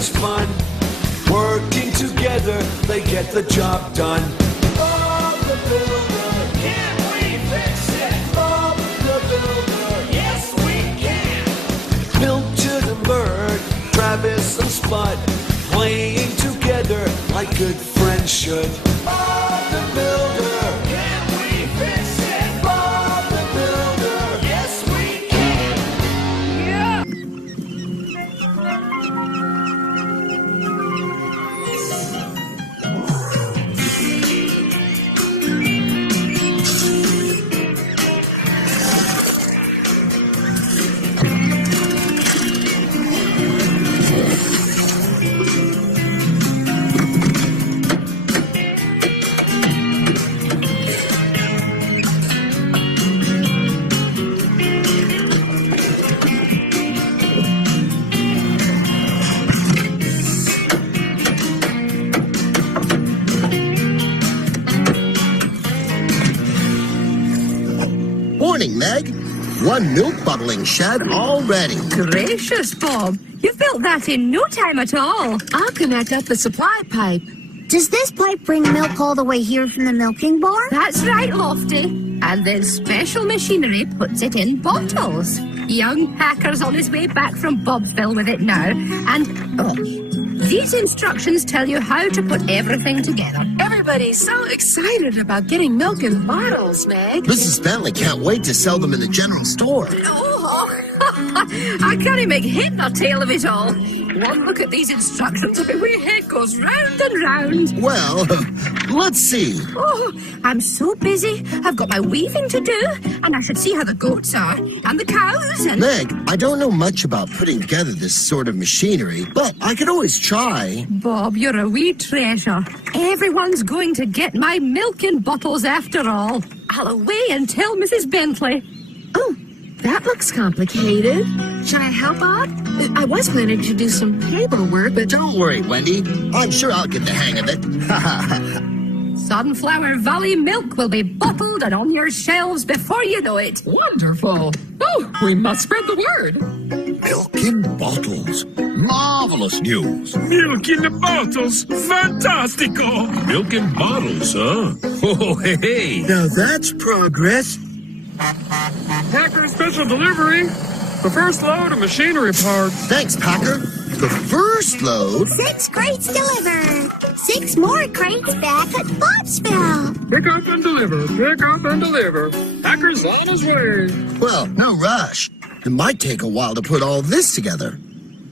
much fun. Working together, they get the job done. Bob the Builder, can we fix it? Bob the Builder, yes we can. Milton and Bird, Travis and Spud, playing together like good friends should. Bob the Builder, can we fix it? Bob the Builder, yes we can. Yeah. Morning, Meg. One milk bottling shed already. Gracious, Bob. You built that in no time at all. I'll connect up the supply pipe. Does this pipe bring milk all the way here from the milking bar? That's right, Lofty. And then special machinery puts it in bottles. Young Hacker's on his way back from Bobville with it now. And these instructions tell you how to put everything together. Everybody's so excited about getting milk in bottles, Meg. Mrs. Bentley can't wait to sell them in the general store. Oh, I can't make head nor tail of it all. One look at these instructions and my head goes round and round. Well, let's see. Oh, I'm so busy. I've got my weaving to do, and I should see how the goats are, and the cows, and... Meg, I don't know much about putting together this sort of machinery, but I could always try. Bob, you're a wee treasure. Everyone's going to get my milk in bottles after all. I'll away and tell Mrs. Bentley. Oh, that looks complicated. Should I help out? I was planning to do some paperwork, but... Don't worry, Wendy. I'm sure I'll get the hang of it. Sunflower Valley milk will be bottled and on your shelves before you know it. Wonderful. Oh, we must spread the word. Milk in bottles. Marvelous news. Milk in the bottles. Fantastico. Milk in bottles, huh? Oh, hey. Now that's progress. Packer special delivery. The first load of machinery parts. Thanks, Packer. The first load? 6 crates delivered. 6 more crates back at Bobsville. Pick up and deliver. Pick up and deliver. Packer's on his way. Well, no rush. It might take a while to put all this together.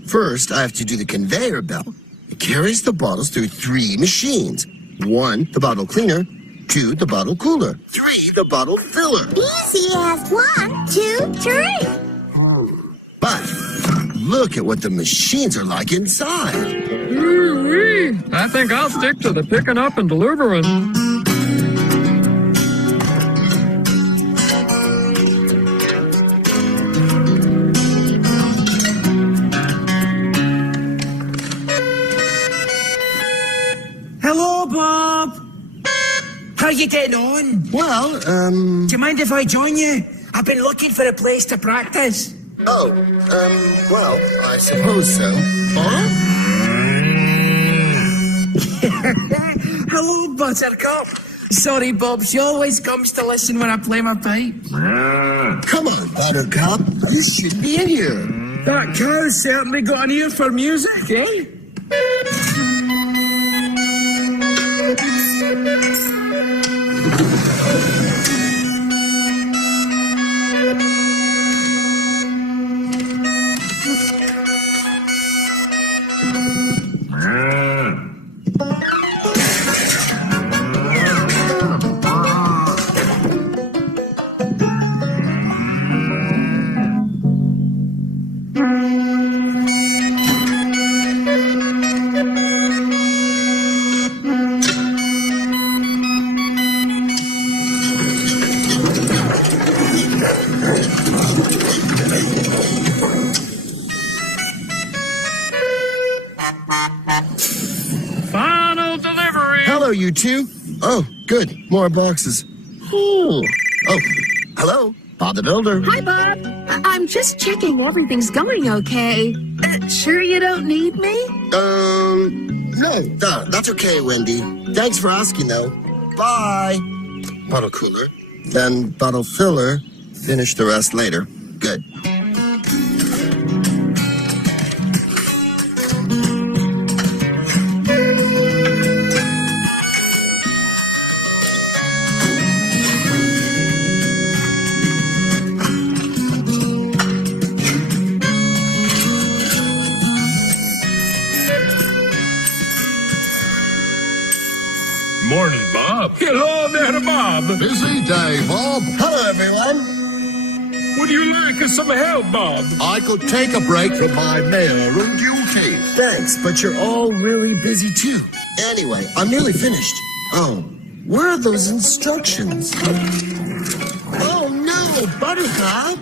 First, I have to do the conveyor belt. It carries the bottles through 3 machines. 1, the bottle cleaner. 2, the bottle cooler. 3, the bottle filler. Easy as 1, 2, 3. But look at what the machines are like inside. Ooh-wee. I think I'll stick to the picking up and delivering. Hello, Bob. How you getting on? Well, Do you mind if I join you? I've been looking for a place to practice. well, I suppose so. Bob? Hello, Buttercup. Sorry, Bob, she always comes to listen when I play my pipe. Come on, Buttercup. You should be in here. That cow's certainly got an ear for music, eh? Final delivery. Hello, you two. Oh, good. More boxes. Oh, hello. Bob the Builder. Hi, Bob. I'm just checking everything's going okay. Sure you don't need me? No, that's okay, Wendy. Thanks for asking, though. Bye. Bottle cooler, then bottle filler. Finish the rest later. Good. Morning, Bob. Hello there, Bob. Busy day, Bob. Hello, everyone. Would you like some help, Bob? I could take a break from my mayoral duties. Thanks, but you're all really busy, too. Anyway, I'm nearly finished. Oh, where are those instructions? Oh, no, Buttercup.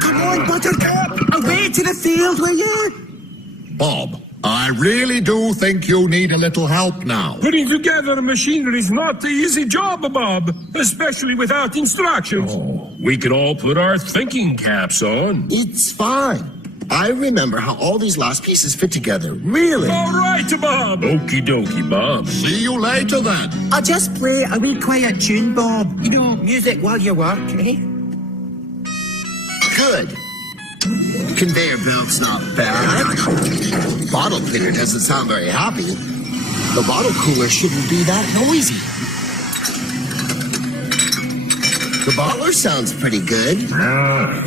Come on, Buttercup. Away to the field, will you? Bob, I really do think you need a little help now. Putting together machinery is not the easy job, Bob, especially without instructions. Oh, we could all put our thinking caps on. It's fine. I remember how all these last pieces fit together. Really? All right, Bob. Okie dokie, Bob. See you later, then. I'll just play a wee quiet tune, Bob. You know, music while you work, eh? Good. Conveyor belt's not bad. Bottle cleaner doesn't sound very happy. The bottle cooler shouldn't be that noisy. The bottler sounds pretty good. Oh,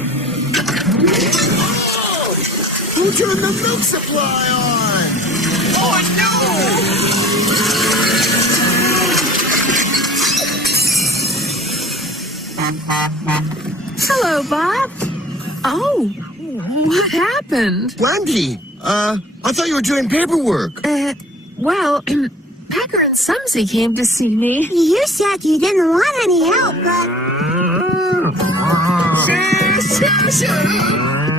who turned the milk supply on? Oh, no! Hello, Bob. Oh, what happened? Wendy, I thought you were doing paperwork. Well, Packer and Sumsy came to see me. You said you didn't want any help, but...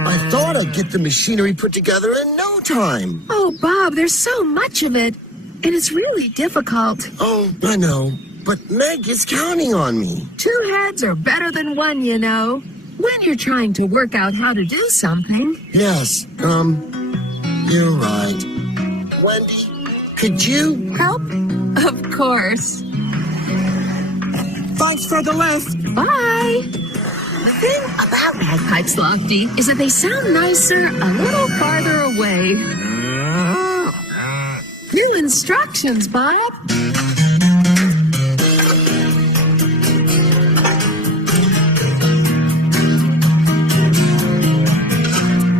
I thought I'd get the machinery put together in no time. Oh, Bob, there's so much of it, and it's really difficult. Oh, I know, but Meg is counting on me. 2 heads are better than 1, you know. When you're trying to work out how to do something. Yes, you're right. Wendy, could you help? Of course. Thanks for the lift. Bye. The thing about bagpipes, Lofty, is that they sound nicer a little farther away. New instructions, Bob.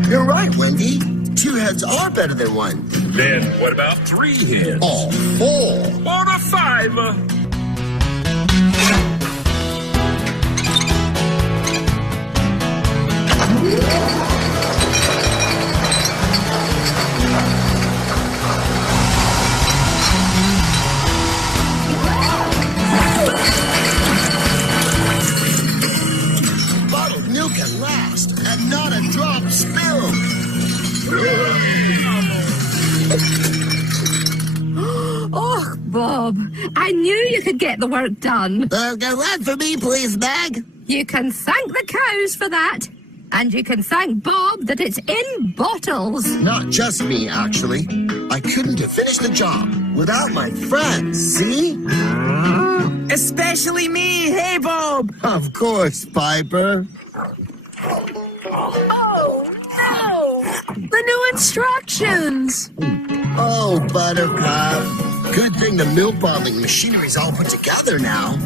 You're right, Wendy. 2 heads are better than 1. Then what about 3 heads? Or 4. Or a 5? Bottled milk at last, and not a drop spilled. Oh, Bob, I knew you could get the work done. One for me, please, Meg. You can thank the cows for that. And you can thank Bob that it's in bottles. Not just me, actually. I couldn't have finished the job without my friends, see? Especially me, hey, Bob. Of course, Piper. Oh, no! The new instructions. Oh, Buttercup. Good thing the milk bottling machinery's all put together now.